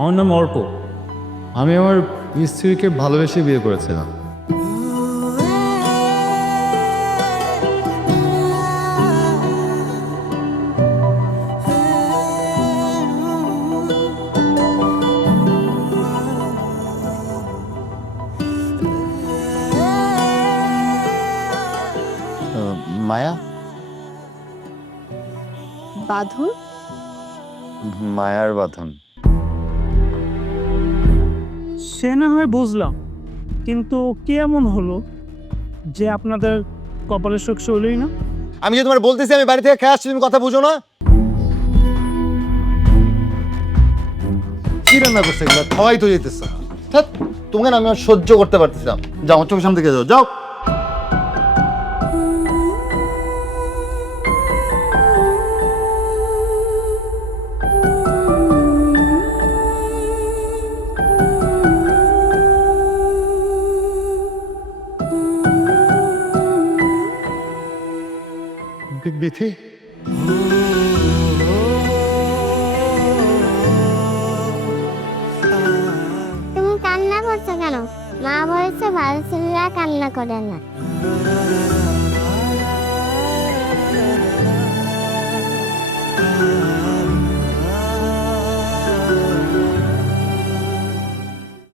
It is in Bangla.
আমার নাম অর্ক। আমি আমার স্ত্রীকে ভালোবেসে বিয়ে করেছিলাম। মায়া, বাঁধন? মায়ার বাঁধন। সে না হয় বুঝলাম, কিন্তু কি এমন হলো যে আপনাদের কপালের সুখ সইলই না? আমি যে তোমার বলতেছি আমি বাড়ি থেকে খেয়ে আসছি, তুমি কথা বুঝো না? কি রান্না করছে এগুলো? খাওয়াই তো যেতেছে। তোমাকে না আমি আর সহ্য করতে পারতেছিলাম। যাও, আমার চোখের সামনে থেকে যাও, যাও। বিথি, তুমি কান্না করছো কেন? মা বলেছে ভালো ছেলেরা কান্না করে না।